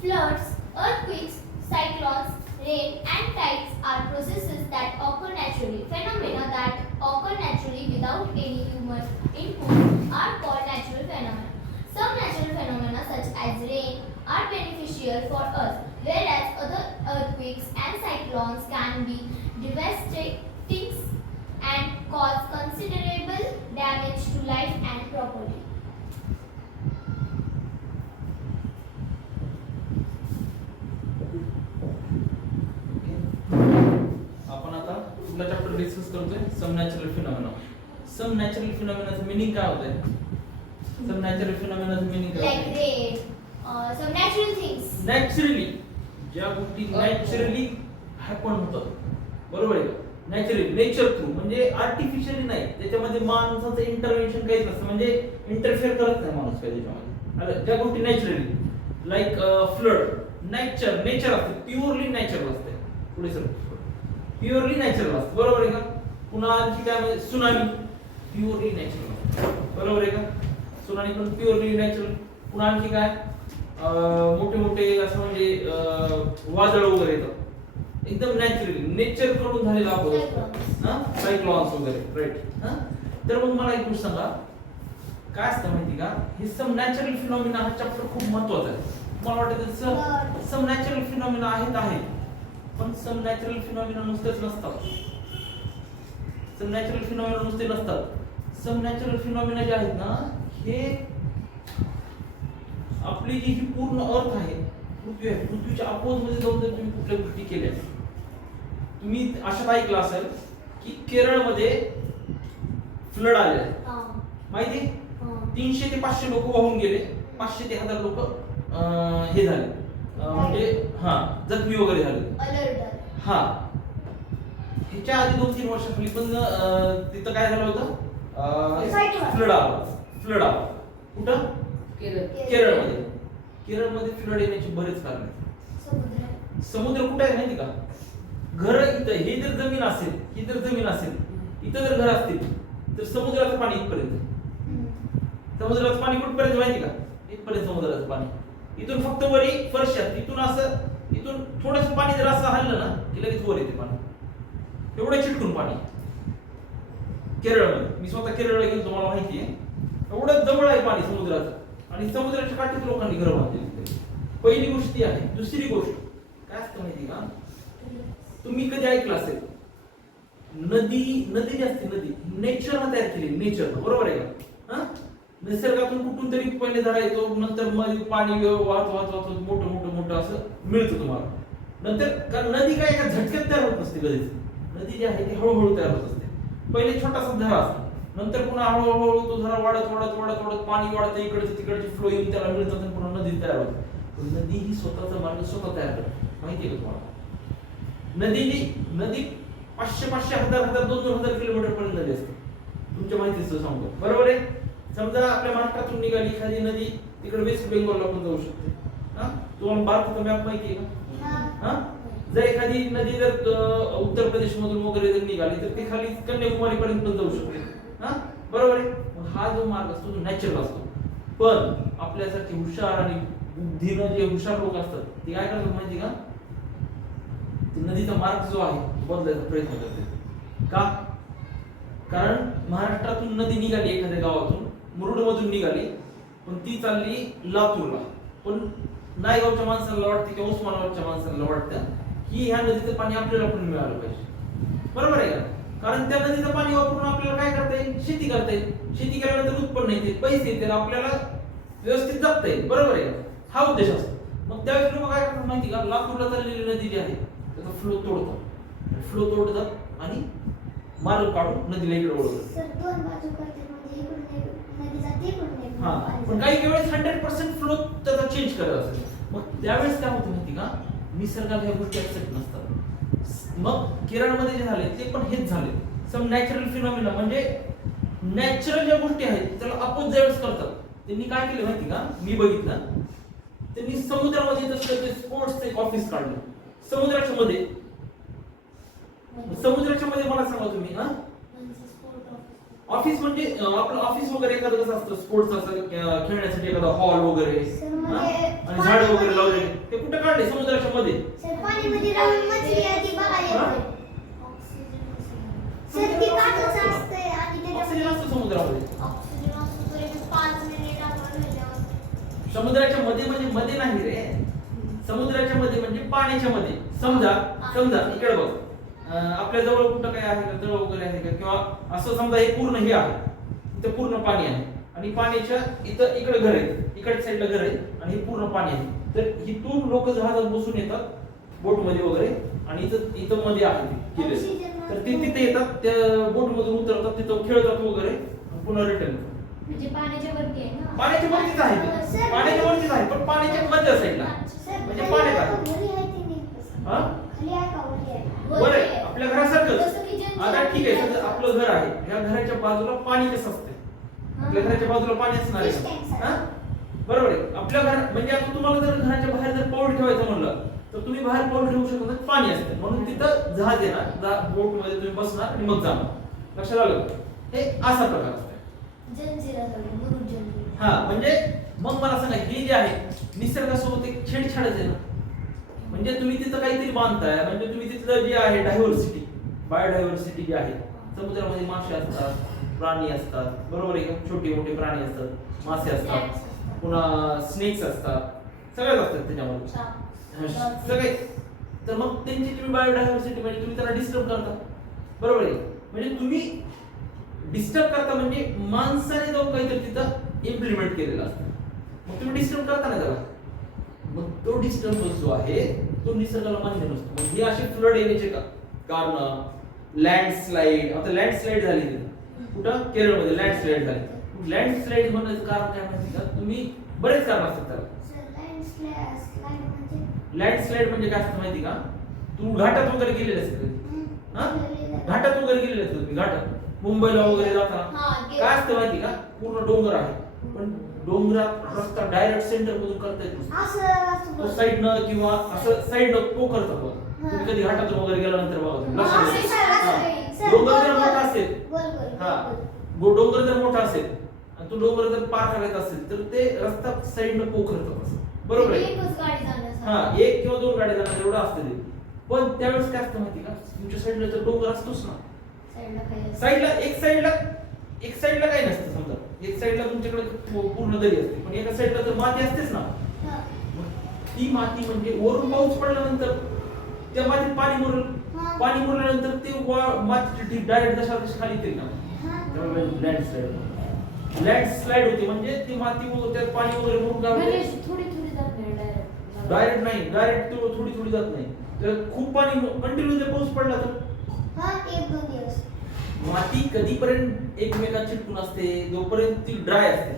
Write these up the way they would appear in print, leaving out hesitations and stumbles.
Floods, earthquakes, cyclones, rain, and tides are processes that occur naturally. Phenomena that occur naturally without any human input are called natural phenomena. Some natural phenomena, such as rain, are beneficial for us, whereas other earthquakes and cyclones can be devastating and cause considerable damage to life and property. आपण आता पुढला chapter discuss करतोय सम natural phenomena. सम natural फिनॉमिनाचं meaning काय होतंय? सम natural फिनॉमिनाचं meaning काय Like होतंय? rain, some natural things. Naturally ज्या गोष्टी नॅचरली हॅपन होतात, बरोबर आहे का? नॅचरली नेचर थ्रू, म्हणजे आर्टिफिशियली नाही, त्याच्यामध्ये माणसाचं इंटरव्हेन्शन काहीच नसतं, म्हणजे इंटरफेअर करत नाही माणूस काही त्याच्यामध्ये. ज्या गोष्टी नॅचरली लाईक फ्लड, नेचर असते, प्युअरली नॅचरल असते. पुढे सर प्युअरली नॅचरल असते, बरोबर आहे का? पुन्हा आणखी काय म्हणजे सुनामी प्युअरली नॅचरल असते, बरोबर आहे का? सुनामी पण प्युअरली नॅचरल. पुन्हा आणखी काय मोठे मोठे असं म्हणजे वादळ वगैरे येतात एकदम नॅचरली नेचर कडून झालेला अपघात, सायक्लॉन्स वगैरे, राईट. तर मग मला एक गोष्ट सांगा, काय असतं माहिती का, हे सम नॅचरल फिनॉमिना हा चॅप्टर खूप महत्त्वाचा आहे. मला वाटतं सम नॅचरल फिनॉमिना आहेत, पण सम नॅचरल फिनॉमिना नुसतेच नसतात. सम नॅचरल फिनॉमिना नुसते नसतात. सम नॅचरल फिनॉमिना जे आहेत ना, हे आपली जी ही पूर्ण अर्थ आहे, पृथ्वी आहे, पृथ्वीच्या अपोज मध्ये जाऊन जर तुम्ही कुठल्या गोष्टी केल्या, तुम्ही अशात ऐकलं असेल की केरळमध्ये फ्लड आले, माहिती? 300 ते 500 लोक वाहून गेले, 500 ते 1000 लोक हे झाले, म्हणजे जखमी वगैरे झाले. ह्याच्या आधी 2-3 वर्षाखाली पण तिथं काय झालं होतं, फ्लड आला. कुठं? केरळमध्ये. केरळमध्ये फ्लड येण्याची बरेच कारण आहेत. समुद्र कुठे आहे माहिती का? घर इथं, हे जर जमीन असेल, ही जर जमीन असेल, इथं जर घर असतील, तर समुद्राचं पाणी इथपर्यंत. समुद्राचं पाणी कुठपर्यंत माहिती का? इथपर्यंत समुद्राचं पाणी. इथून फक्त वरी फरशी आहे, इथून थोडंसं पाणी जर असं हललं ना की लगेच वर येते पाणी. एवढं चिटकून पाणी केरळमध्ये. मी स्वतः केरळला गेलो, तुम्हाला माहिती आहे. एवढं जवळ आहे पाणी समुद्राचं, आणि समुद्राच्या काठीत लोकांनी घर बांधलेली. पहिली गोष्ट ती आहे. दुसरी गोष्ट काय असतं माहिती का, तुम्ही कधी ऐकलं असेल, नदी जी असते, नदी नेचरनं तयार केली, नेचर, बरोबर आहे का? निसर्गातून कुठून तरी पहिले झाडा येतो, नंतर मग पाणी वाहत मोठं असं मिळतं तुम्हाला. नंतर कारण नदी काय एका झटक्यात तयार होत नसते कधीच. नदी जी आहे ती हळूहळू तयार होत असते. पहिले छोटासा झरा असतो, नंतर पुन्हा हळूहळू तो झरा वाढत पाणी वाढतं, इकडचं तिकडची फ्लो येऊन त्याला मिळतात, आणि पुन्हा नदी तयार होते. पण नदी ही स्वतःचा मार्ग स्वतः तयार करते, माहिती आहे का तुम्हाला? नदी 500, 1000, 2000 किलोमीटर पर्यंत नदी असते. तुमच्या माहितीच सांगतो, बरोबर आहे? समजा आपल्या महाराष्ट्रातून निघाली एखादी नदी, तिकडे वेस्ट बेंगॉलला पण जाऊ शकते. तुम्हाला भारताचा मॅप माहिती आहे का? जर एखादी नदी जर उत्तर प्रदेश मधून वगैरे जर निघाली, तर ती खाली कन्याकुमारी पर्यंत पण जाऊ शकते. बरोबर आहे? हा जो मार्ग असतो तो नॅचरल असतो. पण आपल्यासारखे हुशार आणि बुद्धीनं जे हुशार लोक असतात, ते काय करतात माहिती का, नदीचा मार्ग जो आहे बदलायचा प्रयत्न करते. का? कारण महाराष्ट्रातून नदी निघाली एखाद्या गावातून, मुरुड मधून निघाली, पण ती चालली लातूरला. पण नायगावच्या माणसाला वाटतं किंवा उस्मानाबादच्या माणसाला वाटतं की ह्या नदीचं पाणी आपल्याला पण मिळालं पाहिजे, बरोबर आहे का? कारण त्या नदीचं पाणी वापरून आपल्याला काय करता येईल? शेती करता येईल. शेती केल्यानंतर उत्पन्न येते, पैसे येतील, आपल्याला व्यवस्थित जगता येईल, बरोबर आहे का? हा उद्देश असतो. मग त्यावेळेस लोक काय करतात माहिती का, लातूरला चाललेली नदी जी आहे त्याचा फ्लो तोडतात आणि मार्ग काढून नदीला इकडे ओढतात. पण काही वेळेस 100% फ्लो त्याचा चेंज करायचा असेल, मग त्यावेळेस काय होतं माहिती का, निसर्गाला ह्या गोष्टी ऍक्सेप्ट नसतात. मग केरळमध्ये जे झाले ते पण हेच झाले. सम नॅचरल फिनॉमिना, म्हणजे नॅचरल ज्या गोष्टी आहेत त्याला अपोज ज्यावेळेस करतात. त्यांनी काय केलं माहिती का, मी बघितलं, त्यांनी समुद्रामध्ये तसलं ते स्पोर्ट्सचं एक ऑफिस काढलं समुद्राच्या मध्ये. मला सांगा तुम्ही, ऑफिस म्हणजे आपलं ऑफिस वगैरे एखादं कसं असतं स्पोर्ट्स असं खेळण्यासाठी एखादा हॉल वगैरे हा? आणि झाड वगैरे लावलेले ते कुठे काढले समुद्राच्या मध्ये पाणीमध्ये राहून मच्छी आधी बघायला हा? येते. सर ती काचच असते आणि ऑक्सिजन त्याच्यामध्ये असतं समुद्रामध्ये ऑक्सिजन असतो तरी 5 मिनिट आपण राहिल्यावर समुद्राच्या मध्ये म्हणजे मध्ये नाही रे समुद्राच्या मध्ये म्हणजे पाण्याच्या मध्ये समजा समजा इकडे बघ आपल्या जवळ कुठं काय आहे का तळ वगैरे आहे का किंवा असं समजा हे पूर्ण हे आहे इथं पूर्ण पाणी आहे आणि पाण्याच्या इथं इकडे घर आहे इकडच्या साईडला घर आहे आणि हे पूर्ण पाणी आहे तर इथून लोक जहाजात बसून येतात बोट मध्ये वगैरे आणि इथं इथं मध्ये आहे ते केलेलं तर ते तिथे येतात त्या बोट मधून उतरतात तिथं खेळतात वगैरे आणि पुन्हा रिटर्न म्हणजे पाण्याच्या वरती आहे ना पाण्याच्या वरतीच आहे ते पाण्याच्या वरतीच आहे पण पाण्याच्या मधल्या साईडला म्हणजे पाण्यात आहे घरी आहे ते नाही. हा खाली आहे का वरती आहे? बरं आहे, आपल्या घरासारखंच जसं की जंजिरा आता ठीक आहे समजा असतं. आपलं घर आहे ह्या घराच्या बाजूला पाणी कसं असते आपल्या घराच्या बाजूला पाणी असणार आहे Fish tank का? सारखं. हा? बरोबर आहे आपल्या घरात म्हणजे आता तुम्हाला जर घराच्या बाहेर जर पाऊल ठेवायचं म्हणलं तर तुम्ही बाहेर पाऊल ठेवू शकत नाही पाणी असते म्हणून तिथं जहाज येणार बोट मध्ये तुम्ही बसणार आणि मग जाणार लक्षात आलं का? हे असा प्रकार असतो जंजिरा झाली, मुरुड जंजिरा. हा म्हणजे मग मला सांगा हे जे आहे निसर्गासोबत एक छेडछाडच आहे ना म्हणजे तुम्ही तिथं काहीतरी बांधताय म्हणजे तुम्ही तिथलं जे आहे डायव्हर्सिटी बायोडायव्हर्सिटी जी आहे समुद्रामध्ये मासे असतात प्राणी असतात बरोबर आहे का छोटे मोठे प्राणी असतात मासे Plants असतात असतात. पुन्हा स्नेक्स असतात सगळेच असतात त्याच्यामध्ये साप. सगळे तर मग त्यांची तुम्ही बायोडायव्हर्सिटी म्हणजे तुम्ही त्याला डिस्टर्ब करता बरोबर आहे म्हणजे तुम्ही डिस्टर्ब करता म्हणजे माणसाने जाऊन काहीतरी तिथं इम्प्लिमेंट केलेलं असतं मग तुम्ही डिस्टर्ब करता ना त्याला मग तो डिस्टर्बन्स जो आहे तो निसर्गाला मान्य नसतो मग हे असे फ्लड येण्याचे कारण लँडस्लाईड आता लँडस्लाईड झाली तिथं कुठं केरळमध्ये लँडस्लाईड झाली लँडस्लाईड होण्याचं कारण काय माहिती का तुम्ही बरेच कारण असतात त्याला सर slide म्हणजे लँडस्लाईड म्हणजे काय असतं माहिती का तू घाटात वगैरे गेलेले असते हा घाटात वगैरे गेलेले असते तुम्ही घाटात मुंबईला वगैरे जाताना हा, गेले. काय असतं माहिती का पूर्ण डोंगर आहे पण डोंगरात रस्ता डायरेक्ट सेंटर मधून करता येतो असं तो साईडनं किंवा असं साईडनं पोखरतं बघ तुम्ही कधी घाटातून वगैरे गेल्यानंतर बघा तुम्ही. लक्षात हा, येईल. सर, हा. सर, डोंगर जर मोठा असेल गोल गोल हा गोल. डोंगर जर मोठा असेल आणि तो डोंगर जर पार करायचा असेल तर ते रस्ता साईडनं पोखरतं असं बरोबर आहे एकच गाडी जाण्यासाठी. हा एक किंवा दोन गाड्या जाणार एवढं असतं ते पण त्यावेळेस काय असतं माहिती का तुमच्या साईडला तर डोंगर असतोच ना साईडला काही असतं. एक साईडला काही नसतं समजा एक साईडला तुमच्याकडे पूर्ण दरी असते पण एका साईडला तर माती असतेच ना हा. मग ती माती म्हणजे वरून पाऊस पडल्यानंतर त्या मातीत पाणी मुरल हा. पाणी मुरल्यानंतर ते मातीची ढीप डायरेक्ट जशा तशी खाली येते ना हा. त्यामुळे लँडस्लाईड होते म्हणजे ती माती त्यात पाणी वगैरे मुरून काय म्हणजे होते थोडी थोडी जात नाही डायरेक्ट. डायरेक्ट नाही डायरेक्ट थोडी थोडी जात नाही तर खूप पाणी कंटिन्यू जर पाऊस पडला तर हा, 1-2 दिवस. माती कधीपर्यंत एकमेकात चिटकून असते जोपर्यंत ती ड्राय असते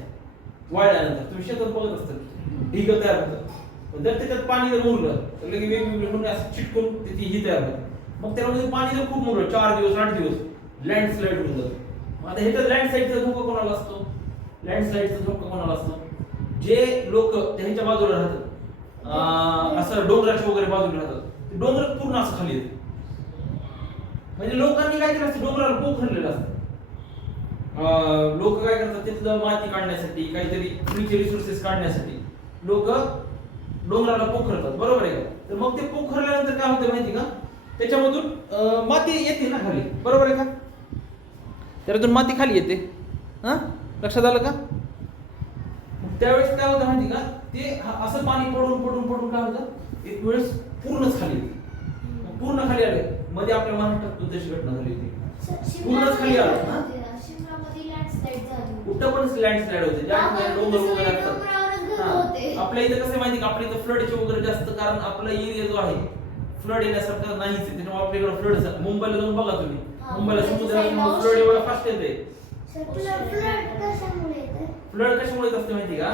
वाळल्यानंतर तुम्ही शेतात बघत असतात ढिग तयार होतं पण जर त्याच्यात पाणी जर मुरलं तर लगे वेगवेगळे म्हणून असं चिटकून त्याची ही तयार होते मग त्यामध्ये पाणी जर खूप मुरलं 4 दिवस 8 दिवस लँडस्लाईड होऊन जातं मग आता ह्याच्यात लँडस्लाईडचा धोका कोणाला असतो लँडस्लाईडचा धोका कोणाला असतो जे लोक त्यांच्या बाजूला राहतात असं डोंगराच्या वगैरे बाजूला राहतात ते डोंगर पूर्ण असं खाली येतं म्हणजे लोकांनी काय केलं असतं डोंगराला पोखरलेलं असतं लोक काय करतात तिथलं माती काढण्यासाठी काहीतरी फ्रीचे रिसोर्सेस काढण्यासाठी लोक डोंगराला पोखरतात बरोबर आहे का तर मग ते पोखरल्यानंतर काय होतं माहिती का त्याच्यामधून माती येते ना खाली बरोबर आहे का त्यातून माती खाली येते हा लक्षात आलं का त्यावेळेस काय होतं माहिती का ते असं पाणी पडून पडून पडून काय होतं एक वेळेस पूर्णच खाली येते पूर्ण खाली आले मध्ये आपल्या महाराष्ट्रात तशी घटना झाली होती पूर्णच खाली आलं हा? शिमलामध्ये लँडस्लाईड झाली. कुठं पण लँडस्लाईड होते ज्या ठिकाणी डोंगर वगैरे असतात डोंगरावरच घरं हा. होते. आपल्या इथं कसं आहे माहिती का आपल्या इथं फ्लडचे वगैरे जास्त कारण आपला एरिया जो आहे फ्लड येण्यासारखा नाहीच आहे त्याच्यामुळे आपल्याकडे फ्लड मुंबईला जाऊन बघा तुम्ही हा, मुंबईला मुंबईच्या समुद्रात साईडला फ्लड एवढा फास्ट येते सर, तुला flood कशामुळे येतं? फ्लड कशामुळे येत असते माहिती का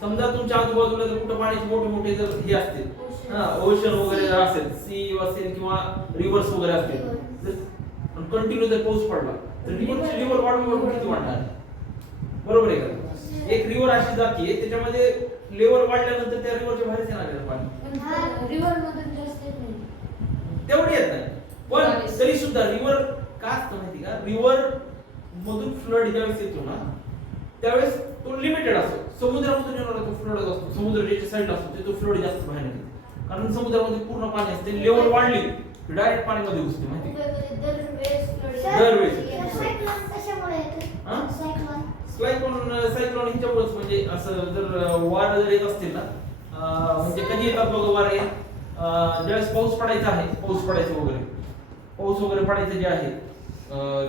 समजा तुमच्या आजूबाजूला जर कुठं पाण्याचे मोठे मोठे जर हे असतील हा ओशन वगैरे जर असेल सी असेल किंवा रिव्हर्स वगैरे असतील तर कंटिन्यू जर पाऊस पडला तर रिव्हरची रिव्हर वाढून किती वाढणार बरोबर आहे का एक रिव्हर अशी जाते त्याच्यामध्ये लेवल वाढल्यानंतर त्या रिव्हरच्या बाहेरच येणार आहे पाणी पण रिव्हर मधून जास्त येत नाही. तेवढी येत नाही पण तरी सुद्धा रिव्हर का असतं माहिती का रिव्हर मधून फ्लड ज्यावेळेस येतो ना त्यावेळेस तो लिमिटेड असतो. समुद्रामधून येणारा तो फ्लड असतो, समुद्र ज्याच्या साईडला असतो ते तो फ्लड जास्त भयानक येतो. कारण समुद्रामध्ये पूर्ण पाणी असते, लेवल वाढली की डायरेक्ट पाण्यामध्ये घुसते माहिती आहे? मुंबईमध्ये दरवेळेस flood दरवेळेस. येतो. सायक्लोन कशामुळे हा? येतं सायक्लोन सायक्लोन ह्याच्यामुळेच म्हणजे असं जर वारं जर येत असतील ना म्हणजे कधी येतात बघा वारे ज्यावेळेस पाऊस पडायचा आहे, पाऊस वगैरे पडायचं जे आहे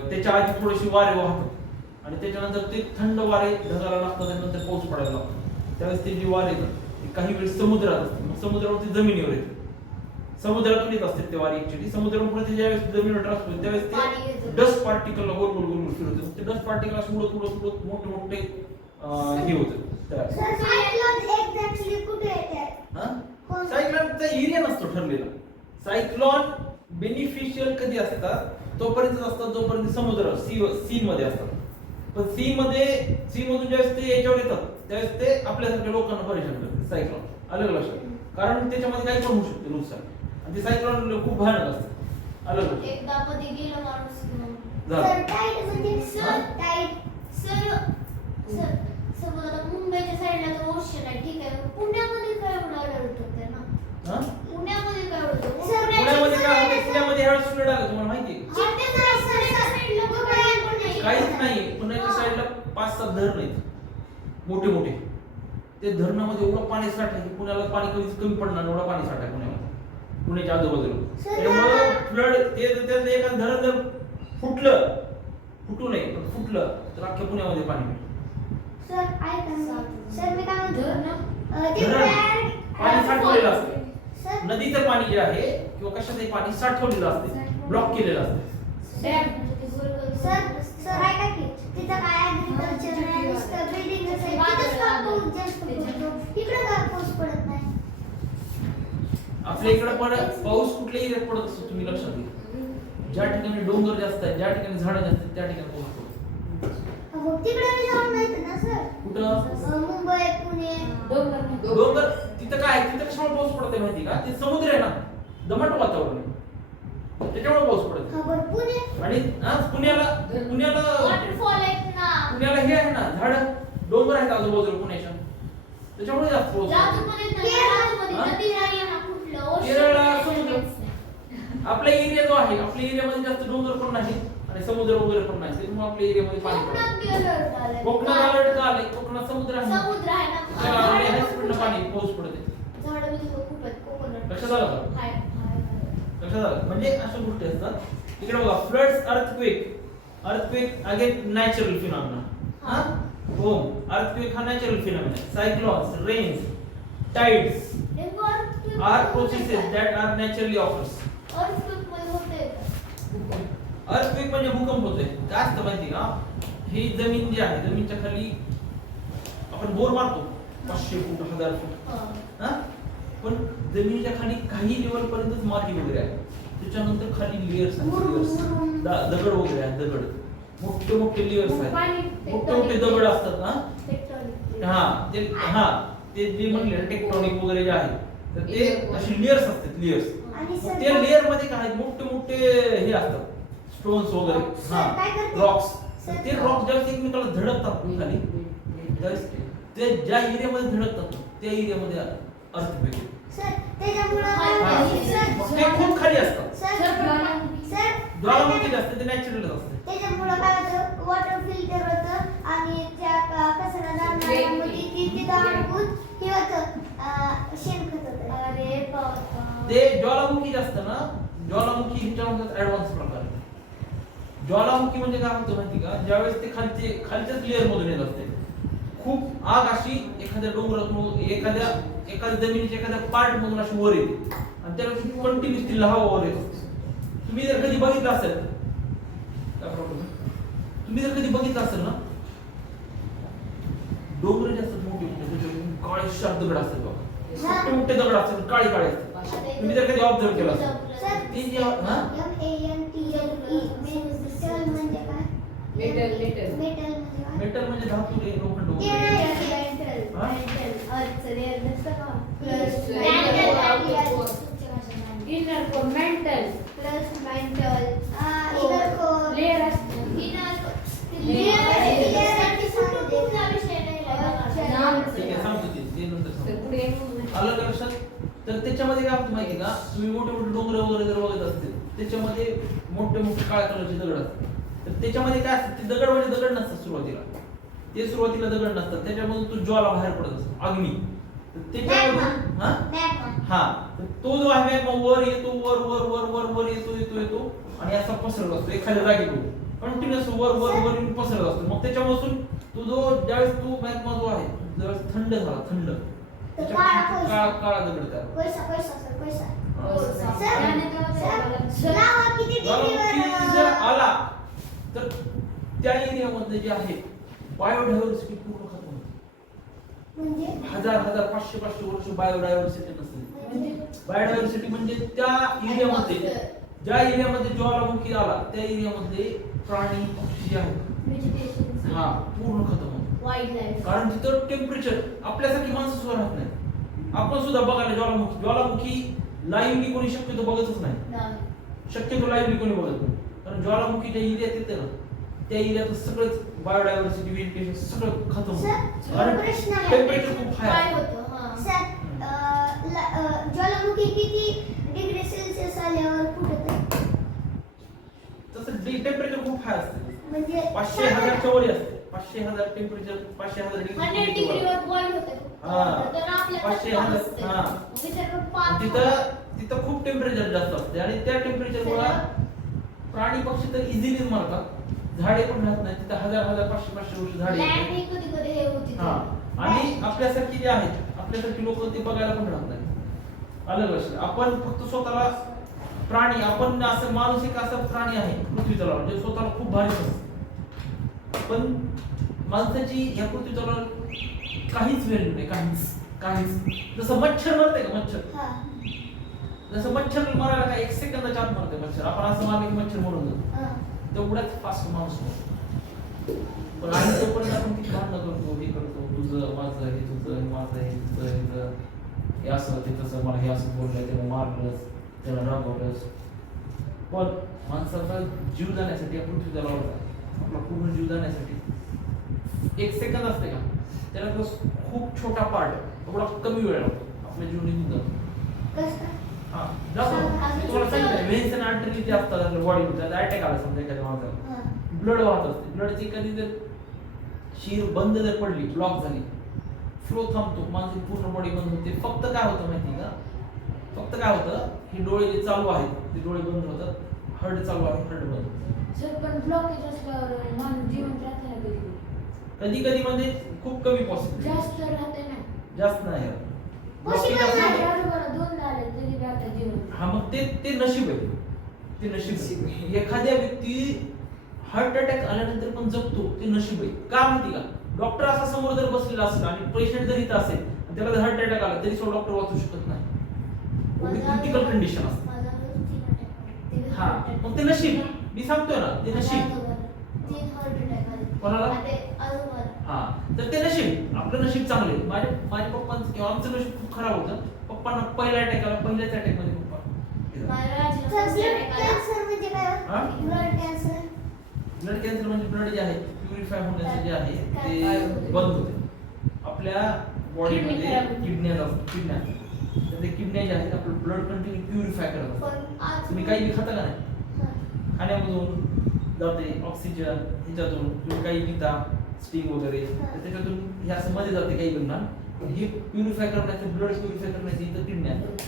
त्याच्या आधी थोडीशी वारे वाहतात आणि त्याच्यानंतर ते थंड वारे ढगाला लागतात आणि नंतर पाऊस पडायला लागतो. त्यावेळेस ते जे वारे येतात ते काही वेळेस समुद्रात असते, मग समुद्रावरती जमिनीवर येते, समुद्रातून येत असते ते वारे ऍक्च्युली. समुद्रामध्ये ज्यावेळेस जमिनीवर ट्रान्सफर होते त्यावेळेस पाणी ते येतं. डस्ट पार्टिकलला गोल गोल गोल फिरवतात. ते डस्ट पार्टिकल असे उडत मोठे मोठे हे होतं तयार. सर सायक्लोन एक्झॅक्टली कुठे येते हा? सायक्लॉनचा एरिया नसतो ठरलेला. सायक्लॉन बेनिफिशियल कधी असतात तोपर्यंत असतात जोपर्यंत समुद्र सी मध्ये असतात. पण सी मधून ज्यावेळेस ते याच्यावर येतात त्यावेळेस ते आपल्यासारख्या लोकांना परेशान करतात. सायक्लॉन अलग लक्षात, कारण त्याच्यामध्ये काही पण होऊ शकते नुकसान आणि ते सायक्लॉन खूप भयानक असतं. अलग लक्षात. एकदा मध्ये गेलं माणूस झालं. सर टाईड म्हणजे सर टाईड सर समज आता मुंबईच्या साईडला तर ओशन आहे, ठीक आहे. पुण्यामध्ये काय एवढं alert होतंय ना? हा? पुण्यामध्ये काय होतं? सर, पुण्यामध्ये काय होतं? पुण्यामध्ये ह्यावेळेस फ्लड आलं तुम्हाला माहिती आहे? काहीच नाही. पुण्याच्या साईडला 5-7 धरण आहेत मोठे मोठे. ते धरणामध्ये एवढं पाणी साठा आहे की पुण्याला पाणी कधीच कमी पडणार एवढा पाणी साठा आहे पुण्यामध्ये, पुण्याच्या आजूबाजूला. त्यामुळे फ्लड ते त्याचं एखादं धरण जर फुटू नये पण फुटलं तर अख्ख्या पुण्यामध्ये पाणी भेटेल. सर ऐका ना. सर मी काय म्हणतो ते धरण पाणी साठवलेलं असतं. सर नदीचं पाणी जे आहे किंवा कशाचंही पाणी साठवलेलं असते, ब्लॉक केलेलं असते. सर ऐका की तिथं काय ऍग्रीकल्चर आहे, नुसतं बिल्डिंग असेल तिथंच का पाऊस जास्त पडतो, इकडे का पाऊस पडत नाही? आपल्या इकडे पाऊस कुठल्याही एरियात पडत असतो, तुम्ही लक्षात घ्या. ज्या ठिकाणी डोंगर जास्त आहेत, ज्या ठिकाणी झाडं जास्त आहेत त्या ठिकाणी पाऊस पडतो. हो तिकडे मी जाऊन माहिती ना सर. कुठं? मुंबई पुणे डोंगर तिथं काय आहे? तिथं कशामुळे पाऊस पडतोय माहिती का? ते समुद्र आहे ना, दमट वातावरण आहे. त्याच्यामुळे पाऊस पडतो. हा बरं पुणे आणि पुण्याला वॉटरफॉल आहेत ना. पुण्याला हे आहे ना झाड डोंगर आहेत आजूबाजूला पुण्याच्या, त्याच्यामुळे जास्त पाऊस पडतो. लातूरमध्ये नाही, लातूरमध्ये हा? नदी नाही आहे ना कुठलं, ocean केरळला नाही, समुद्र. काहीच नाही. आपला एरिया जो आहे, आपल्या एरियामध्ये जास्त डोंगर पण नाही आणि समुद्र वगैरे पण नाही, त्यामुळे आपल्या एरियामध्ये पाणी कोकणात पडतं. बी alert आलंय. कोकणात अलर्ट का आलंय? कोकणात समुद्र आहे. समुद्र आहे ना. त्या हाय स्पीडनं पाणी पाऊस पडते. झाडं बी खूप आहेत कोकणात. लक्षात आलं का? हाय. लक्षात आलं? म्हणजे अशा गोष्टी असतात. इकडे बघा, floods, earthquake again natural phenomena. हा हो, अर्थक्वेक हा नॅचरल फिनॉमिना आहे. Cyclones, rains, tides are processes that are naturally occurs. Earthquake म्हणजे भूकंप होतोय. काय असतं माहिती का? ही जमीन जी आहे, जमीनच्या खाली आपण बोर मारतो 500 फूट 1000 फूट, हा? पण जमिनीच्या खाली काही लेवल पर्यंतच माती वगैरे आहे, त्याच्यानंतर खाली लेयर्स आहेत, दगड वगैरे आहेत, दगड मोठे मोठे लेयर्स आहेत, मोठे मोठे दगड असतात ना. ते जे म्हणले टेक्टोनिक वगैरे जे आहे तर ते असे लेयर्स असतात, लेयर्स. ते लेयर मध्ये काय मोठे मोठे हे असतात, स्टोन्स वगैरे, रॉक्स. ते रॉक्स ज्यावेळेस एकमेकाला धडकतात खाली, त्यावेळेस ते ज्या एरियामध्ये धडकतात त्या एरियामध्ये अर्थक्वेक येतो. सर त्याच्यामुळे ते खूप खाली असतात. सर ज्वालामुखी असते, ते नॅचरल असते. त्याच्यामुळे काय होतं, वॉटर फिल्टर होतं आणि त्या कचरा जाण्यामध्ये तिथं अडकून हे होतं, शेणखत होतं. अरे बाबा. ते ज्वालामुखी असतं ना, ज्वालामुखी ह्याच्यामध्ये ऍडव्हान्स प्रकार आहे. ज्वालामुखी म्हणजे काय होतं माहिती का? ज्यावेळेस ते खालच्याच लेअर मधून येत असते, खूप आग अशी एखाद्या डोंगरातून एखाद्या जमिनीच्या एखाद्या पार्ट मधून अशी वर येते आणि त्यावेळेस कंटिन्युअसली लावा वर येत असते. तुम्ही जर कधी बघितलं असेल, ना, डोंगर जास्त मोठे काळे शार्प दगड असतात बघा, मोठे मोठे दगड असतात, काळे असतात. तुम्ही जर कधी ऑब्झर्व केला असेल ते जे मेटल म्हणजे धातू रे, लोखंड वगैरे. इनर को मेंटल प्लस मेंटल इनर को लेयर आलं का लक्षात? तर त्याच्यामध्ये काय होतं माहिती का, तुम्ही मोठे मोठे डोंगर वगैरे जर बघत असतील त्याच्यामध्ये मोठे मोठे काळ्या कलरचे दगड असतात. तर त्याच्यामध्ये काय असतं, ते दगड म्हणजे दगड नसतात सुरुवातीला, ते सुरुवातीला दगड नसतात, त्याच्यामधून तो ज्वाला बाहेर पडत असतो, अग्नी. तर त्याच्यामधून हा तर तो जो आहे मॅग्मा वर येतो, वर वर वर वर वर येतो आणि असा पसरत असतो एखाद्या जागेवर कंटिन्युअस वर वर वर येऊन पसरत असतो. मग त्याच्यापासून तो जो ज्यावेळेस तो मॅग्मा जो आहे ज्यावेळेस थंड झाला, थंड त्याच्यापासून काळा दगड तयार ज्वालामुखी जर आला तर त्या एरियामध्ये जे आहे बायोडायव्हर्सिटी पूर्ण खतम होते. म्हणजे हजार 500 वर्ष बायोडायव्हर्सिटी नसते. बायोडायव्हर्सिटी म्हणजे त्या एरियामध्ये, ज्या एरियामध्ये ज्वालामुखी आला त्या एरियामध्ये प्राणी पक्षी आहेत हा पूर्ण खतम होतो. Wild life. कारण तिथं टेम्परेचर आपल्यासारखी माणसं सुद्धा राहत नाही. आपण सुद्धा बघायला ज्वालामुखी लाईव्हली कोणी शक्यतो बघतच नाही, शक्यतो लाईव्हली कोणी बघत नाही. कारण ज्वालामुखीच्या एरियात येते ना त्या एरियात सगळंच बायोडायव्हर्सिटी व्हेजिटेशन सगळं खतम होतं. कारण टेम्परेचर खूप हाय काय असतं. होतं हा. ज्वालामुखी किती डिग्री सेल्सिअस आल्यावर फुटत? तसं टेम्परेचर खूप हाय असते, म्हणजे 500,000च्या वर असते. 500,000 टेम्परेचर, 500,000 100 डिग्रीवर बॉईल होते. हा. तर आपल्याकडे 500,000 असते. हा. विसर्ग पाच तिथं खूप टेम्परेचर जास्त असते आणि त्या टेम्परेचरमुळे प्राणी पक्षी तर इझिली मरतात, झाडे पण राहत नाही तिथं. 500 वर्ष झाडे लँड येतात. ही कधी हे होती. हा आणि आपल्यासारखी जे आहेत, आपल्यासारखी लोक ते बघायला पण राहत नाही. अलग लक्ष आपण फक्त स्वतःला प्राणी, आपण असं माणूस एक असा प्राणी आहे पृथ्वी तलावर जे स्वतःला खूप भारी समजतं. पण माणसाची ह्या पृथ्वी तलावर काहीच व्हॅल्यू नाही, काहीच. जसं मच्छर मरते का, जसं मच्छर मरायला काय 1 सेकंदाच्या आत मरते मच्छर. आपण असं मारलं की मच्छर मरून जातो, तेवढ्याच फास्ट माणूस मरतो. पण आणि तोपर्यंत आपण किती भांडणं करतो, हे करतो, तुझं माझं हे तुझं हे माझं हे तुझं हे असं ते तसं, मला हे असं बोललं, त्याला मारलंस, त्याला रागवलंस. पण माणसाचा जीव जाण्यासाठी आपण पृथ्वी तलावर आपला पूर्ण जीव जाण्यासाठी 1 सेकंद असते का, त्याला तो खूप छोटा पार्ट एवढा कमी वेळ लागतो आपल्या जीव निघून जातो. हा जातो. मी तुम्हाला सांगितलं व्हेन्स आणि आर्टरी जे असतात आपल्या बॉडीमध्ये, अटॅक आला समजा एखाद्या माणसाला, ब्लड वाहत असते, ब्लडची कधी जर शीर बंद जर पडली, ब्लॉक झाली, फ्लो थांबतो, माझी पूर्ण बॉडी बंद होते. फक्त काय होतं माहिती का, फक्त काय होतं, हे डोळे जे चालू आहेत ते डोळे बंद होतात, हार्ट चालू आहे, हार्ट बंद होतं. सर पण ब्लॉकेज असल्यावर माणूस जिवंत राहते ना कधी कधी म्हणजे खूप कमी पॉसिबल, जास्त राहते ना. जास्त नाही. Possible Blockage नाही. असलं- आजूबाजूला 2 झाले तरी राहते जिवंत. हा मग ते नशीब आहे, ते नशीब आहे. एखाद्या व्यक्ती हार्ट अटॅक आल्यानंतर पण जगतो, ते नशीब आहे. का माहिती का, डॉक्टर असा समोर जर बसलेला असेल आणि पेशंट जर इथं असेल आणि त्याला जर हार्ट अटॅक आला तरी सुद्धा डॉक्टर वाचू शकत नाही, एवढी क्रिटिकल कंडिशन असते. हा मग ते नशीब, मी सांगतोय ना, ते नशीब. कोणाला? हा तर ते नशीब, आपलं नशीब चांगले. माझ्या पप्पांचं किंवा आमचं नशीब खूप खराब होतं. पप्पांना पहिला अटॅक आला, पहिल्याच अटॅक मध्ये पप्पा कॅन्सर म्हणजे काय? हा? Blood cancer. ब्लड कॅन्सर म्हणजे ब्लड जे आहे प्युरिफाय होण्याचे जे आहे ते बंद होते. आपल्या बॉडीमध्ये किडन्या असतात, तर ते किडन्या जे आहेत आपलं ब्लड कंटिन्यू प्युरिफाय करत असतात. तुम्ही काही बी खाता का नाही, खाण्यामधून जाते ऑक्सिजन, ह्याच्यातून तुम्ही काही पिता स्टिंग वगैरे, तर त्याच्यातून हे असं मध्ये जाते काही बघणार. हे प्युरिफाय करण्याचं, ब्लड प्युरिफाय करण्याचे इथं किडन्या आहेत.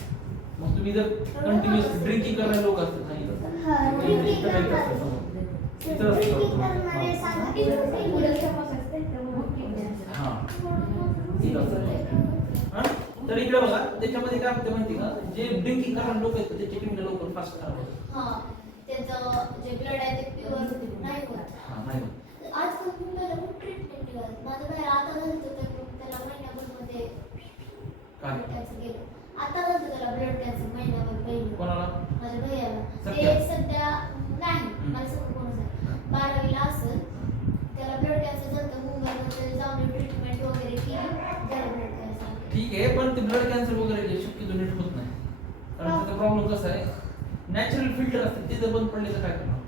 मग तुम्ही जर कंटिन्युअस ड्रिंकिंग करणारे लोक असतात नाही ड्रिंकिंग करणारे तर इकडे बघा, त्याच्यामध्ये काय होतं माहिती का, जे ड्रिंकिंग करणारे लोक आहेत त्याचे किडन्या लवकर फास्ट खराब होतात. हा त्याचं जे ब्लड आहे ते प्युअर नाही होत. हा नाही होत. आजकाल खूप ट्रीटमेंट निघालं. माझं बाहेर आता झालं तर त्याला महिन्याभर मध्ये काय? ब्लड कॅन्सर गेलं. आता झालं त्याला ब्लड कॅन्सर महिन्याभर पहिलं. कोणाला? माझ्या भैयाला. सध्या? ते सध्या नाही, मला सगळं कोण आहे 12वीला असेल, त्याला ब्लड कॅन्सर झालं. मुंबईमध्ये जाऊन ट्रीटमेंट वगैरे केली, त्याला ब्लड कॅन्सर. ठीक आहे, पण ते ब्लड कॅन्सर वगैरे जे शक्यतो नीट होत नाही. कारण त्याचा प्रॉब्लेम कसा आहे, नॅचरल फिल्टर असते ते जर बंद पडले तर काय करणार.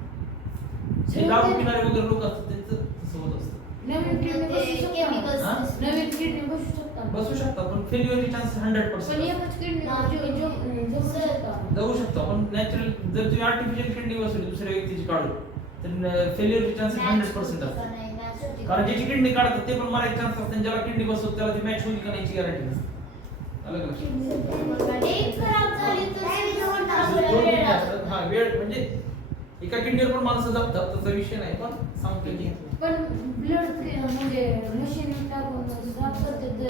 जे दारू पिणारे वगैरे लोक असतात त्यांचं तसं होत असतं. नवीन किडनी बसू शकता. chemicals हा? नवीन किडनी बसू शकता. बसू शकतात पण फेल्युअरचे चान्सेस 100% पण एकच किडनी जगू शकता. जाऊ शकतो पण नॅचरल जर तुम्ही आर्टिफिशियल किडनी बसवली दुसऱ्या व्यक्तीची काढून तर फेल्युअरचे चान्सेस 100% असतात. कारण ज्याची किडनी काढतात ते पण मरायचे चान्स असतात ज्याला किडनी बसवत त्याला ती मॅच होईल का नाहीची गॅरंटी नसते. आलं का लक्षात? एक खराब झाली तर असं दोन किडनी असतात. हा वेळ म्हणजे एका किडनीवर पण माणसं जगतात तसा विषय नाही पण सांगतो की पण ब्लड म्हणजे मशीन टाकून साफ करते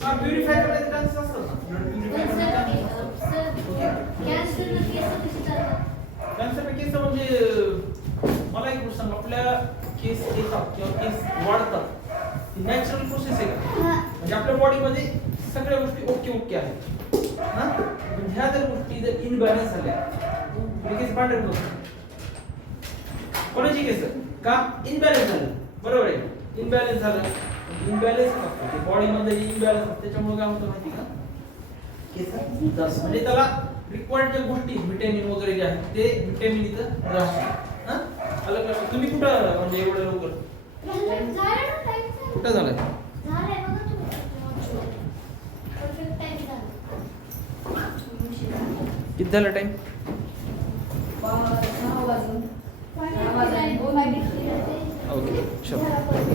प्युरिफाय करायचे चान्सेस असतात ना ब्लड प्युरिफाय करायचे कॅन्सर केस म्हणजे मला एक गोष्ट सांग आपल्या केस येतात किंवा केस वाढतात नॅचरल प्रोसेस आहे का म्हणजे आपल्या बॉडीमध्ये सगळ्या गोष्टी ओके आहेत हा पण ह्या जर गोष्टी जर इनबॅलन्स झाल्या केस पांढरे होतात कोणाची केस का इनबॅलन्स झालं बरोबर आहे इनबॅलन्स झालं इनबॅलन्स असतं ते बॉडीमध्ये इनबॅलन्स असतं त्याच्यामुळे काय होतं माहिती का केस जास्त म्हणजे त्याला रिक्वायर्ड ज्या गोष्टी व्हिटॅमिन वगैरे जे आहेत ते व्हिटॅमिन इथं राहतात हा आलं का तुम्ही कुठं म्हणजे एवढं लवकर कुठं झालं किती झालं टाइम 6 वाजून ओके चलो